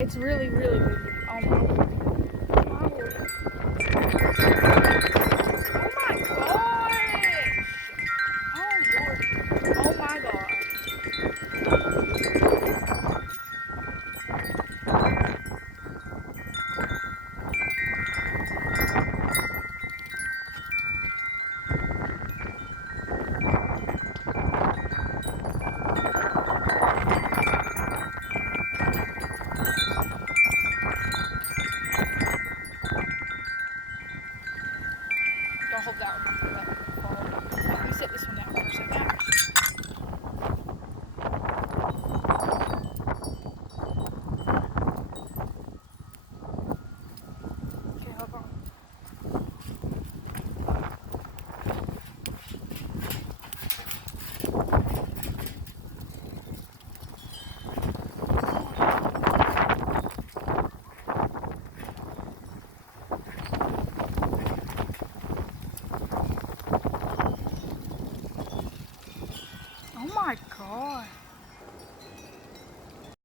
It's really, really windy. Oh my lord. Oh my lord. Oh my gosh. Oh lord. Oh my god. Don't hold that one. That will fall. Let me set this one down for a second. Okay, hold on. Oh my god.